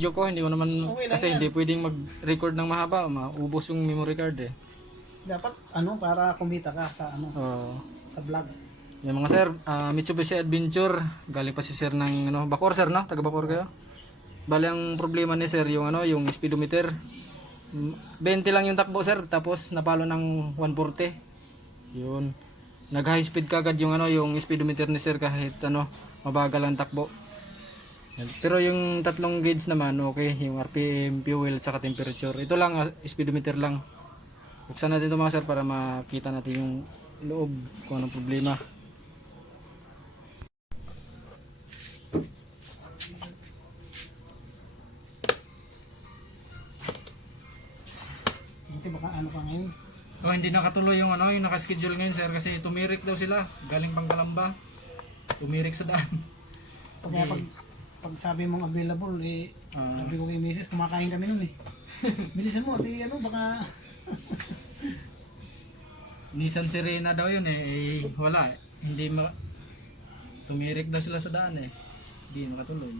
Video ko, hindi ko naman, Okay lang kasi yan. hindi pwedeng mag-record ng mahaba, maubos yung memory card eh. Dapat para kumita ka sa Oo. sa vlog. Yung mga sir, Mitsubishi Adventure, galing pa si sir ng Bacoor sir, no? Taga Bacoor kayo. Bali ang problema ni sir yung yung speedometer. 20 lang yung takbo sir, tapos napalo ng 140. Yun. Nag high speed kagad yung yung speedometer ni sir kahit mabagal ang takbo. Pero yung tatlong gauge naman okay, yung RPM, fuel at saka temperature. Ito lang speedometer lang. Buksan natin ito mga sir para makita natin yung loob kung anong problema. Buti baka ka ngayon. Oh, hindi nakatuloy yung yung naka-schedule ngayon sir kasi tumirik daw sila, galing Pangkalamba. Tumirik sa daan. Kaya pag sabi mong available sabi ko kay Mrs. kumakain kami nun bilisan mo baka Nissan Serena daw yun wala hindi tumirik daw sila sa daan hindi makatuloy.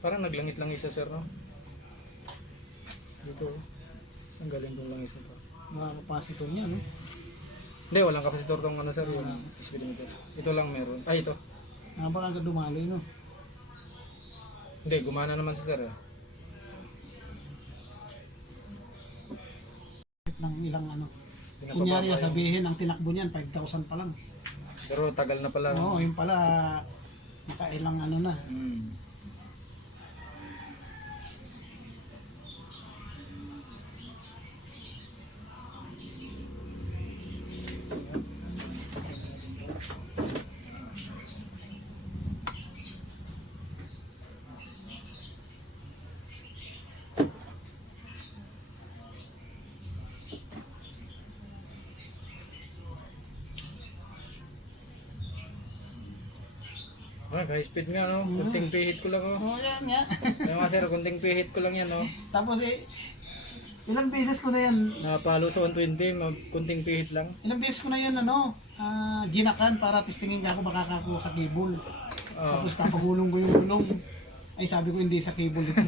Parang naglangis-langis sa sir, no? Dito. Saan galing tong langis na to? mga kapasitor niya no. Hindi, walang kapasitor tong sir, yung speedometer. Ito lang meron. Ay, ito. Baka agad dumaloy no. Hindi, gumana naman si sir. Ng ilang kunyari sabihin ang tinakbo niyan 5,000 pa lang. Pero tagal na pala. Oo, yun pala nakailang na. High speed nga, no? Kunting pihit ko lang, Oo, yan nga. Kaya nga sir, kunting pihit ko lang yan, no? Tapos ilang beses ko na yan, Napalo sa 120, kunting pihit lang. ilang beses ko na yan ginakan para testingin ka ako baka kakuha sa cable. Tapos kapagulong ko yung gulong. Ay sabi ko hindi sa cable ito.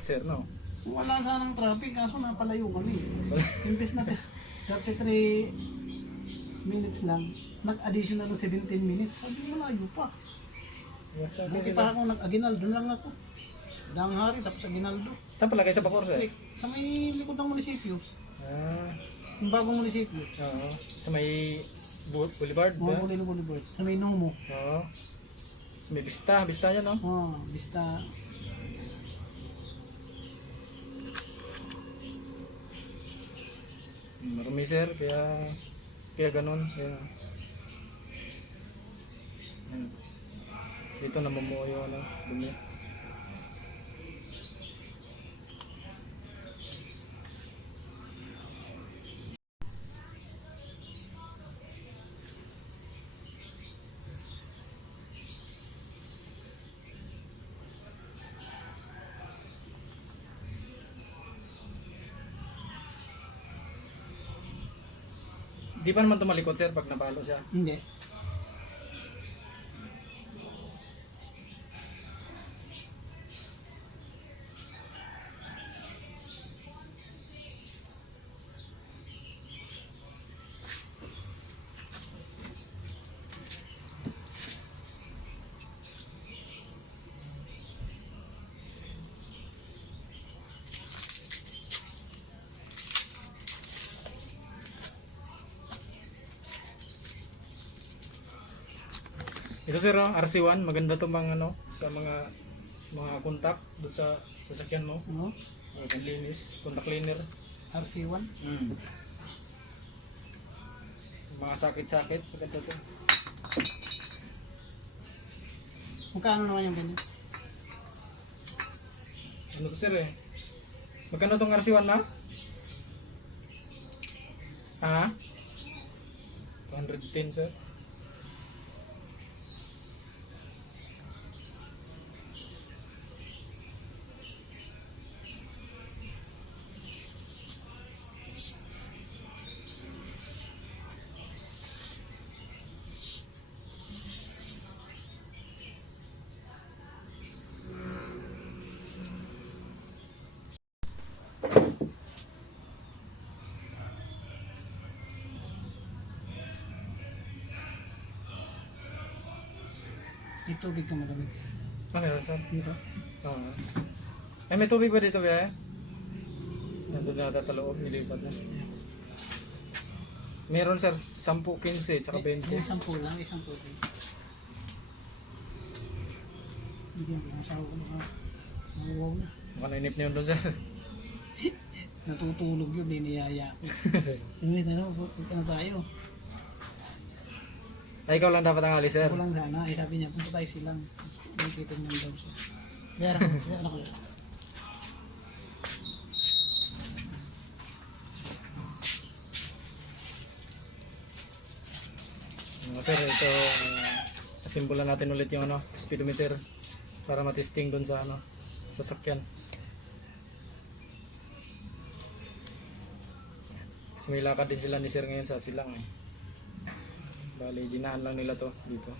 Sir, no? Wala sanang traffic kaso napalayo kami. Imbes na 33 minutes lang, nag-additional ng 17 minutes. Sabi malayo pa. Buti pa ako nag-Aguinaldo lang ako. Danghari tapos Aguinaldo. Saan pala kayo sa Bacoor, sir? Sa may likod ng munisipyo. Ah, Yung bagong munisipyo. oo. Sa may Boulevard. Mga Molino Boulevard. Sa may Nomo. Oo. May Vista yan, no? Vista. Marumi sir, kaya ganun. Yan. Dito namumuo yung ano, dumi. Di pa naman tumalikot sir pag napalo siya. Hindi. Ito sir, oh, RC1, maganda to mga ano sa mga kontak doon sa sasakyan mo. No? Linis, contact cleaner. RC1. Mga sakit-sakit, maganda to. Magkano naman yung ganyan? Ano to sir eh? Magkano tong RC1 na? Ha? 210 sir. May tubig ka malamig. Ano yun sir? Dito. Oo. Ay, may tubig ba dito kaya? Nandun na ata sa loob, nilipat na. Meron sir, 10, 15, tsaka 20. Yung isang lang, isang tubig. Hindi yung asawa ko mawaw na. Baka nainip niyo doon sir. Natutulog yun, niniyaya ko. Hindi na ano tayo. Ay, ikaw lang dapat ang alis sir. Ako lang sana, sabi niya, punta tayo silang. Nakikita niya daw siya. Bayaran ko siya, anak ko. Sir, ito simbolan natin ulit yung ano, speedometer para matesting doon sa ano, sasakyan. Kasi may lakad din sila ni sir ngayon sa silang eh. Bali, dinaan lang nila to dito.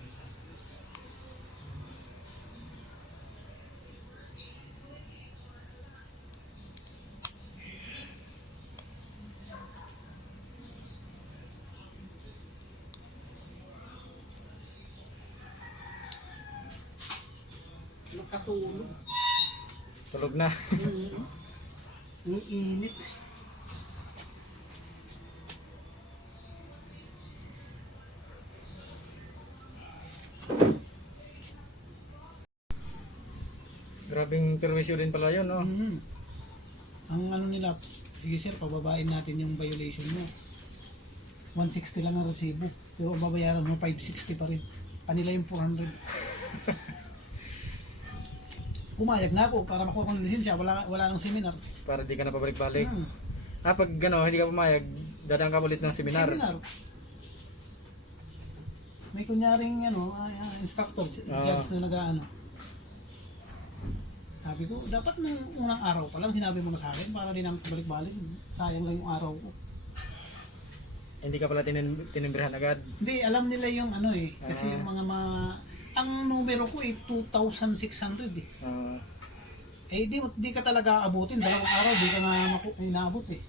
Nakatulog. Tulog na. Ang init. Grabing perwisyo din pala yun, no? Ang ano nila, sige sir, pababain natin yung violation mo. 160 lang ang resibo. Pero babayaran mo 560 pa rin. Kanila yung 400. Pumayag na ako para makuha ko ng lisensya. Wala nang seminar. Para di ka na pabalik-balik. Pag gano, hindi ka pumayag, dadaan ka ulit ng seminar. May kunyaring instructor, judge na nag-ano. Sabi ko, dapat nung unang araw pa lang sinabi mo na sa akin para di namin balik-balik. Sayang lang yung araw ko. Hindi ka pala tinimbrihan agad. Hindi, alam nila yung ano eh. Kasi yung mga ang numero ko ay 2,600 eh. Eh di ka talaga abutin. Dalawang araw, di ka na inaabot eh.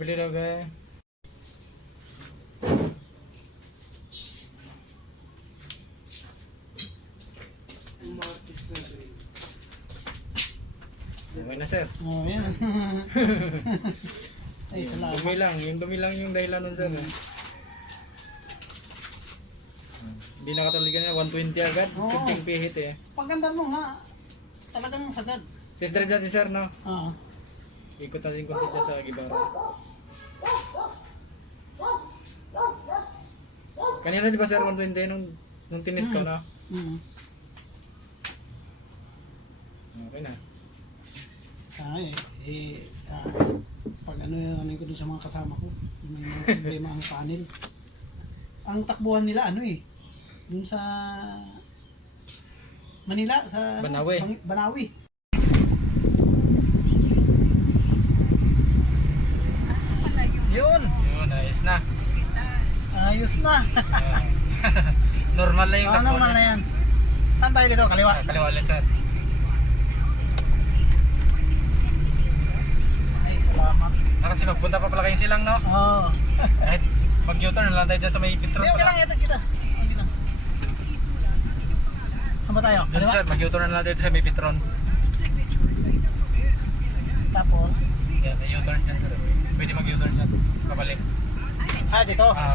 Pabili daw kay. Okay na sir. Oh, yan. Ay, salamat. Dumi lang yung dahilan nun sir. Hindi nakataligan na 120 agad. Oo. 15 pihit eh. Paganda mo nga, talagang sagad. Test drive natin sir no? Oo. Ikot natin konti dyan sa Gibara. Kanina di ba sir 120 nung tinis ko na? Okay na. Ay, pag ano ko dun sa mga kasama ko, may mga problema ang panel. Ang takbuhan nila dun sa Manila, sa Banawe. Banawi. Yun, Ayos na. ayos na. Normal lang yung takbo Normal na niya. yan. Saan tayo dito? Kaliwa. Kaliwa ulit sir. Ay, salamat. Kasi magpunta pa pala kayong silang no? Oo. Kahit mag-U-turn na lang tayo dyan sa may Petron Hindi, okay lang, pala. ito kita. Okay lang. Saan ba tayo? Dun Kaliwa? sir, mag-U-turn na lang tayo sa may Petron. Tapos, Yeah, may U-turn dyan sir. Pwede mag-U-turn dyan. Pabalik. dito. Ah,